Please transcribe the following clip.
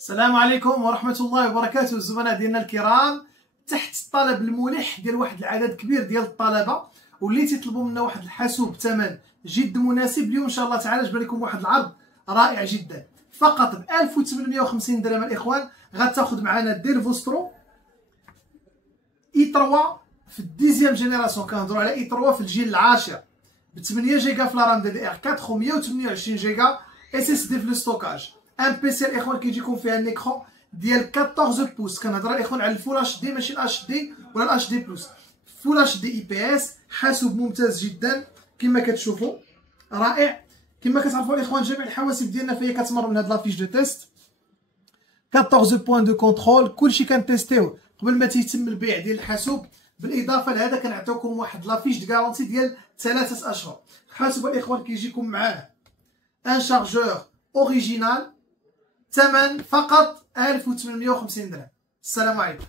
السلام عليكم ورحمة الله وبركاته. الزملاء ديالنا الكرام، تحت الطلب الملح ديال واحد العدد كبير ديال الطلبة واللي تيطلبوا منا واحد الحاسوب بثمن جد مناسب، اليوم ان شاء الله تعالى جبنا لكم واحد العرض رائع جدا. فقط ب 1850 درهم الاخوان غتاخذ معنا ديل فوسترو اي 3 في الديزيام جينيراسيون، كنهضروا على اي 3 في الجيل العاشر، ب 8 جيجا في الرام دي دي ار 4 و 128 جيجا اس اس دي في الستوكاج. ان بي سي الاخوان كيجيكم فيها ان ايكرون ديال 14 بوس، كنهضر الاخوان على الفول اتش دي ماشي الاتش دي ولا الاتش دي بلس، فول اتش دي اي بي اس. حاسوب ممتاز جدا كما كتشوفوا، رائع. كما كتعرفوا الاخوان جميع الحواسيب ديالنا فهي كتمر من هاد لافيش دو تيست، 14 بوين دو كونترول، كلشي كنتيستيوه قبل ما تيتم البيع ديال الحاسوب. بالاضافه لهذا كنعطيوكم واحد لافيش دو غارونتي ديال 3 اشهر. الحاسوب الاخوان كيجيكم معاه ان شارجور اوريجينال، ثمن فقط 1850 درهم. السلام عليكم.